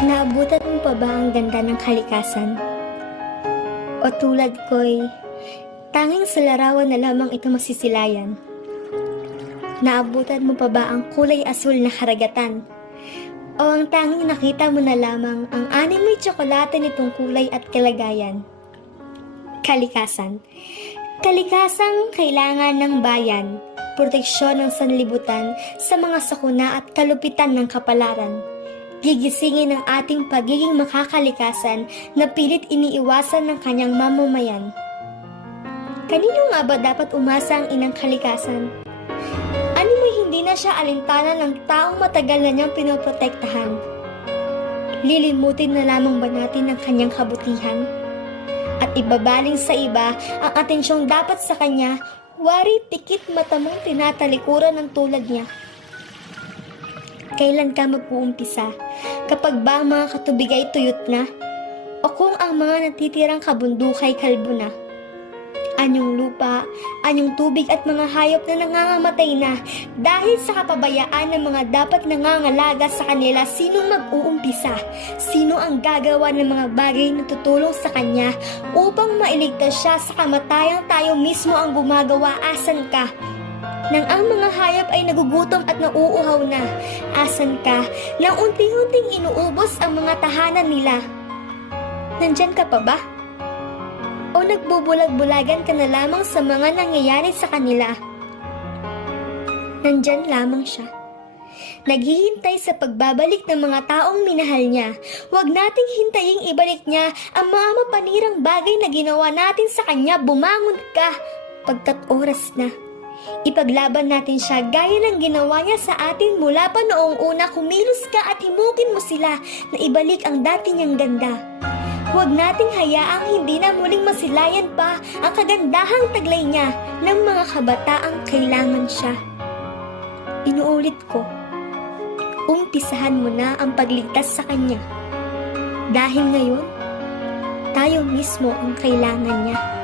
Naabutan mo pa ba ang ganda ng kalikasan? O tulad ko'y tanging sa larawan na lamang ito masisilayan? Naabutan mo pa ba ang kulay asul na karagatan? O ang tanging nakita mo na lamang ang animoy tsokolate nitong kulay at kalagayan? Kalikasan. Kalikasang kailangan ng bayan, proteksyon ng sanlibutan sa mga sakuna at kalupitan ng kapalaran. Gigisingin ang ating pagiging makakalikasan na pilit iniiwasan ng kanyang mamamayan. Kanino nga ba dapat umasa ang inang kalikasan? Ano mo hindi na siya alintana ng taong matagal na niyang pinoprotektahan? Lilimutin na lamang ba natin ang kanyang kabutihan? At ibabaling sa iba ang atensyong dapat sa kanya, wari tikit mata mong tinatalikuran ng tulad niya. Kailan ka mag-uumpisa? Kapag ba ang mga katubig ay tuyot na? O kung ang mga natitirang kabundukay kalbo na? Anyong lupa, anyong tubig at mga hayop na nangangamatay na dahil sa kapabayaan ng mga dapat nangangalaga sa kanila. Sinong mag-uumpisa? Sino ang gagawa ng mga bagay na tutulong sa kanya upang mailigtas siya sa kamatayang tayo mismo ang gumagawa? Asan ka? Nang ang mga hayop ay nagugutom at nauuhaw na, asan ka? Nang unti-unting inuubos ang mga tahanan nila, nandyan ka pa ba? O nagbubulag-bulagan ka na lamang sa mga nangyayari sa kanila? Nandyan lamang siya, naghihintay sa pagbabalik ng mga taong minahal niya. Huwag nating hintaying ibalik niya ang mga mapanirang bagay na ginawa natin sa kanya. Bumangon ka pagkat oras na. Ipaglaban natin siya gaya ng ginawa niya sa atin mula pa noong una. Kumilos ka at himukin mo sila na ibalik ang dati niyang ganda. Huwag nating hayaang hindi na muling masilayan pa ang kagandahang taglay niya ng mga kabataang kailangan siya. Inuulit ko, umpisahan mo na ang pagligtas sa kanya. Dahil ngayon, tayo mismo ang kailangan niya.